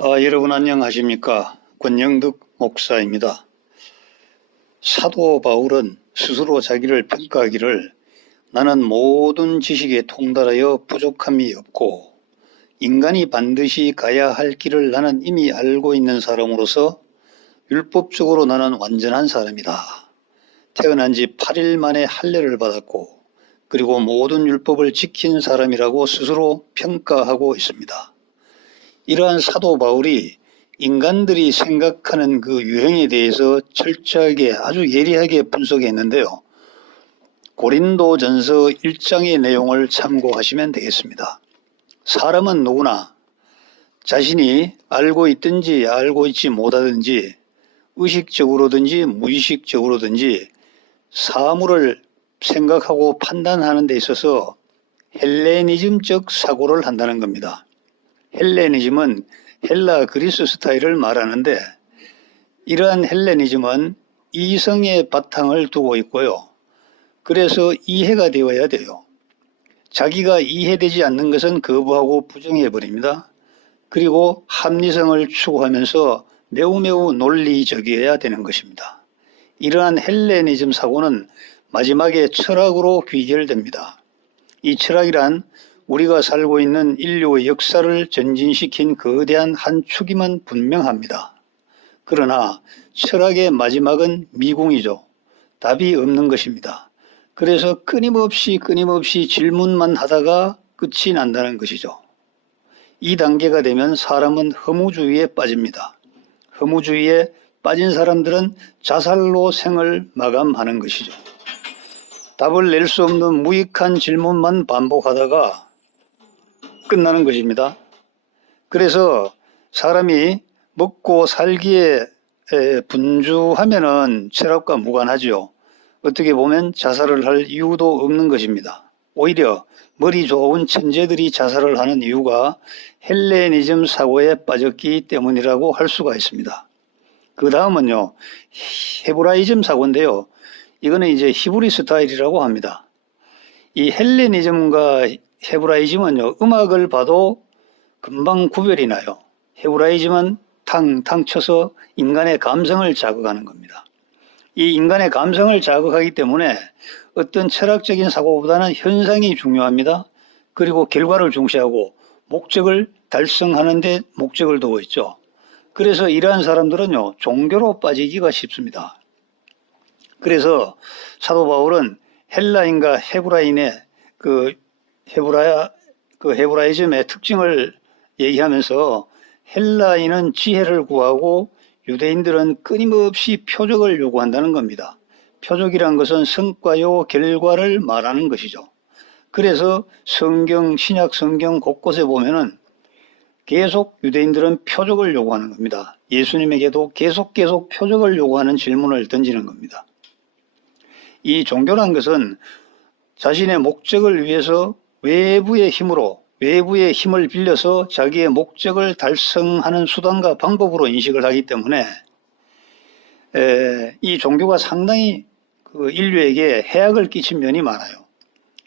여러분 안녕하십니까? 권영득 목사입니다. 사도 바울은 스스로 자기를 평가하기를 나는 모든 지식에 통달하여 부족함이 없고 인간이 반드시 가야 할 길을 나는 이미 알고 있는 사람으로서 율법적으로 나는 완전한 사람이다. 태어난 지 8일 만에 할례를 받았고 그리고 모든 율법을 지킨 사람이라고 스스로 평가하고 있습니다. 이러한 사도 바울이 인간들이 생각하는 그 유행에 대해서 철저하게 아주 예리하게 분석했는데요. 고린도전서 1장의 내용을 참고하시면 되겠습니다. 사람은 누구나 자신이 알고 있든지 알고 있지 못하든지 의식적으로든지 무의식적으로든지 사물을 생각하고 판단하는 데 있어서 헬레니즘적 사고를 한다는 겁니다. 헬레니즘은 헬라 그리스 스타일을 말하는데 이러한 헬레니즘은 이성의 바탕을 두고 있고요. 그래서 이해가 되어야 돼요. 자기가 이해되지 않는 것은 거부하고 부정해버립니다. 그리고 합리성을 추구하면서 매우 논리적이어야 되는 것입니다. 이러한 헬레니즘 사고는 마지막에 철학으로 귀결됩니다. 이 철학이란 우리가 살고 있는 인류의 역사를 전진시킨 거대한 한 축임은 분명합니다. 그러나 철학의 마지막은 미궁이죠. 답이 없는 것입니다. 그래서 끊임없이 질문만 하다가 끝이 난다는 것이죠. 이 단계가 되면 사람은 허무주의에 빠집니다. 허무주의에 빠진 사람들은 자살로 생을 마감하는 것이죠. 답을 낼 수 없는 무익한 질문만 반복하다가 끝나는 것입니다. 그래서 사람이 먹고 살기에 분주하면은 철학과 무관하죠. 어떻게 보면 자살을 할 이유도 없는 것입니다. 오히려 머리 좋은 천재들이 자살을 하는 이유가 헬레니즘 사고에 빠졌기 때문이라고 할 수가 있습니다. 그 다음은요, 헤브라이즘 사고인데요. 이거는 이제 히브리 스타일이라고 합니다. 이 헬레니즘과 헤브라이즘은요, 음악을 봐도 금방 구별이 나요. 헤브라이즘은 탕탕 쳐서 인간의 감성을 자극하는 겁니다. 이 인간의 감성을 자극하기 때문에 어떤 철학적인 사고보다는 현상이 중요합니다. 그리고 결과를 중시하고 목적을 달성하는 데 목적을 두고 있죠. 그래서 이러한 사람들은요, 종교로 빠지기가 쉽습니다. 그래서 사도 바울은 헬라인과 헤브라인의 헤브라이즘의 특징을 얘기하면서 헬라인은 지혜를 구하고 유대인들은 끊임없이 표적을 요구한다는 겁니다. 표적이란 것은 성과요, 결과를 말하는 것이죠. 그래서 신약 성경 곳곳에 보면은 계속 유대인들은 표적을 요구하는 겁니다. 예수님에게도 계속 표적을 요구하는 질문을 던지는 겁니다. 이 종교란 것은 자신의 목적을 위해서 외부의 힘을 빌려서 자기의 목적을 달성하는 수단과 방법으로 인식을 하기 때문에 이 종교가 상당히 인류에게 해악을 끼친 면이 많아요.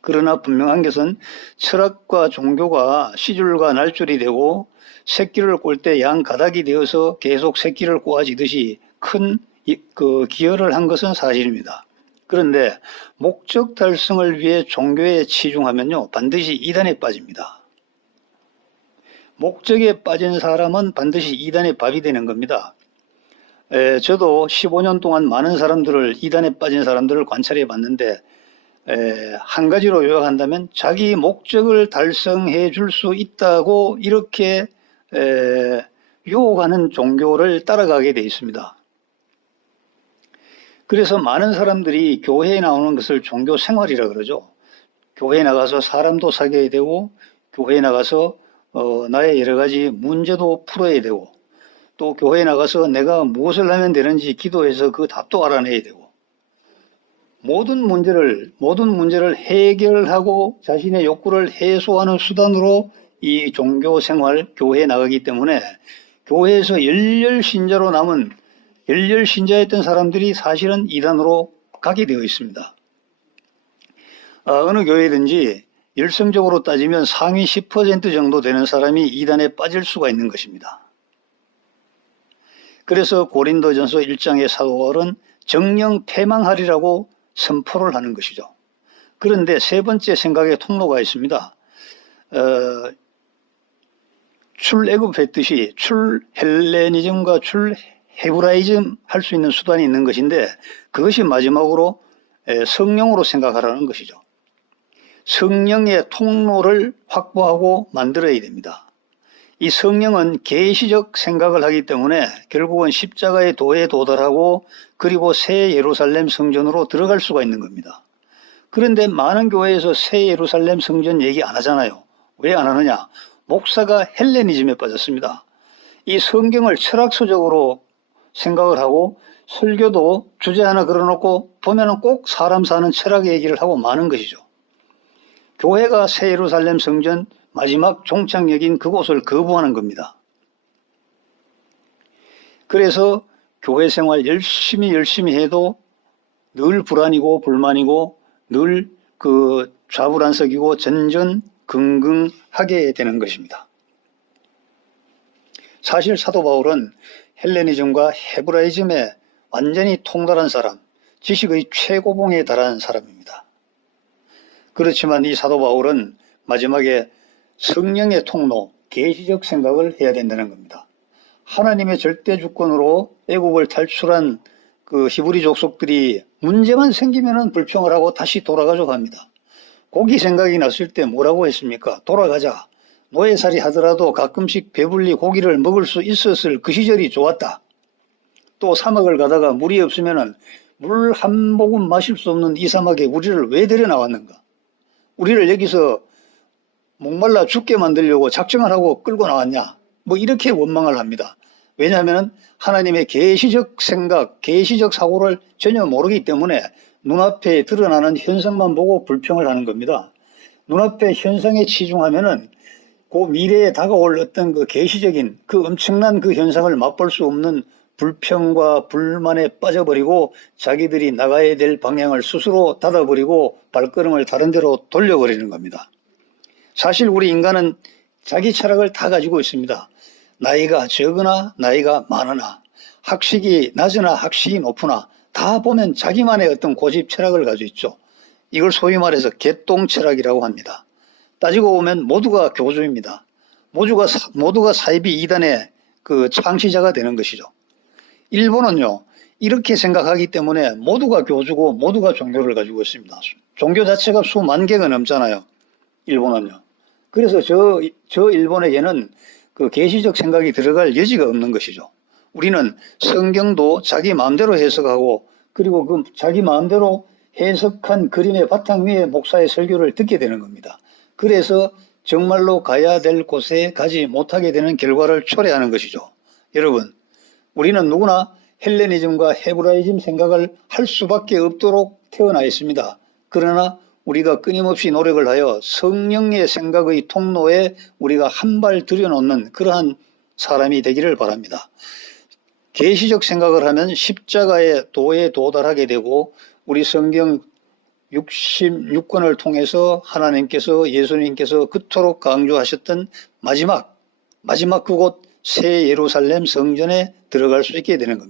그러나 분명한 것은 철학과 종교가 시줄과 날줄이 되고 새끼를 꼴 때 양 가닥이 되어서 계속 새끼를 꼬아지듯이 큰 기여를 한 것은 사실입니다. 그런데 목적 달성을 위해 종교에 치중하면요, 반드시 이단에 빠집니다. 목적에 빠진 사람은 반드시 이단의 밥이 되는 겁니다. 저도 15년 동안 많은 사람들을, 이단에 빠진 사람들을 관찰해 봤는데 한 가지로 요약한다면 자기 목적을 달성해 줄 수 있다고 이렇게 유혹하는 종교를 따라가게 돼 있습니다. 그래서 많은 사람들이 교회에 나오는 것을 종교 생활이라 그러죠. 교회에 나가서 사람도 사귀어야 되고 교회에 나가서 나의 여러 가지 문제도 풀어야 되고 또 교회에 나가서 내가 무엇을 하면 되는지 기도해서 그 답도 알아내야 되고 모든 문제를 해결하고 자신의 욕구를 해소하는 수단으로 이 종교 생활, 교회에 나가기 때문에 교회에서 열렬 신자였던 사람들이 사실은 이단으로 가게 되어 있습니다. 어느 교회든지 열성적으로 따지면 상위 10% 정도 되는 사람이 이단에 빠질 수가 있는 것입니다. 그래서 고린도전서 1장의 사도 바울은 정령 패망하리라고 선포를 하는 것이죠. 그런데 세 번째 생각의 통로가 있습니다. 출애굽했듯이 출헬레니즘과 출헤브라이즘 할 수 있는 수단이 있는 것인데 그것이 마지막으로 성령으로 생각하라는 것이죠. 성령의 통로를 확보하고 만들어야 됩니다. 이 성령은 계시적 생각을 하기 때문에 결국은 십자가의 도에 도달하고 그리고 새 예루살렘 성전으로 들어갈 수가 있는 겁니다. 그런데 많은 교회에서 새 예루살렘 성전 얘기 안 하잖아요. 왜 안 하느냐? 목사가 헬레니즘에 빠졌습니다. 이 성경을 철학서적으로 생각을 하고 설교도 주제 하나 걸어놓고 보면은 꼭 사람 사는 철학 얘기를 하고 마는 것이죠. 교회가 새 예루살렘 성전 마지막 종착역인 그곳을 거부하는 겁니다. 그래서 교회 생활 열심히 해도 늘 불안이고 불만이고 늘 좌불안석이고 전전긍긍하게 되는 것입니다. 사실 사도 바울은 헬레니즘과 헤브라이즘에 완전히 통달한 사람, 지식의 최고봉에 달한 사람입니다. 그렇지만 이 사도 바울은 마지막에 성령의 통로, 계시적 생각을 해야 된다는 겁니다. 하나님의 절대 주권으로 애국을 탈출한 그 히브리 족속들이 문제만 생기면 불평을 하고 다시 돌아가자고 합니다. 고기 생각이 났을 때 뭐라고 했습니까? 돌아가자. 노예살이 하더라도 가끔씩 배불리 고기를 먹을 수 있었을 그 시절이 좋았다. 또 사막을 가다가 물이 없으면 물 한 모금 마실 수 없는 이 사막에 우리를 왜 데려 나왔는가? 우리를 여기서 목말라 죽게 만들려고 작정을 하고 끌고 나왔냐? 뭐 이렇게 원망을 합니다. 왜냐하면 하나님의 계시적 생각, 계시적 사고를 전혀 모르기 때문에 눈앞에 드러나는 현상만 보고 불평을 하는 겁니다. 눈앞의 현상에 치중하면은 그 미래에 다가올 어떤 그 계시적인 그 엄청난 그 현상을 맛볼 수 없는 불평과 불만에 빠져버리고 자기들이 나가야 될 방향을 스스로 닫아버리고 발걸음을 다른 데로 돌려버리는 겁니다. 사실 우리 인간은 자기 철학을 다 가지고 있습니다. 나이가 적으나 나이가 많으나 학식이 낮으나 학식이 높으나 다 보면 자기만의 어떤 고집 철학을 가지고 있죠. 이걸 소위 말해서 개똥 철학이라고 합니다. 따지고 보면 모두가 교주입니다. 모두가 사이비 이단의 그 창시자가 되는 것이죠. 일본은요, 이렇게 생각하기 때문에 모두가 교주고 모두가 종교를 가지고 있습니다. 종교 자체가 수만 개가 넘잖아요. 일본은요. 그래서 저 일본에게는 그 계시적 생각이 들어갈 여지가 없는 것이죠. 우리는 성경도 자기 마음대로 해석하고 그리고 그 자기 마음대로 해석한 그림의 바탕 위에 목사의 설교를 듣게 되는 겁니다. 그래서 정말로 가야 될 곳에 가지 못하게 되는 결과를 초래하는 것이죠. 여러분, 우리는 누구나 헬레니즘과 헤브라이즘 생각을 할 수밖에 없도록 태어나 있습니다. 그러나 우리가 끊임없이 노력을 하여 성령의 생각의 통로에 우리가 한 발 들여놓는 그러한 사람이 되기를 바랍니다. 계시적 생각을 하면 십자가의 도에 도달하게 되고 우리 성경 66권을 통해서 하나님께서 예수님께서 그토록 강조하셨던 마지막 그곳 새 예루살렘 성전에 들어갈 수 있게 되는 겁니다.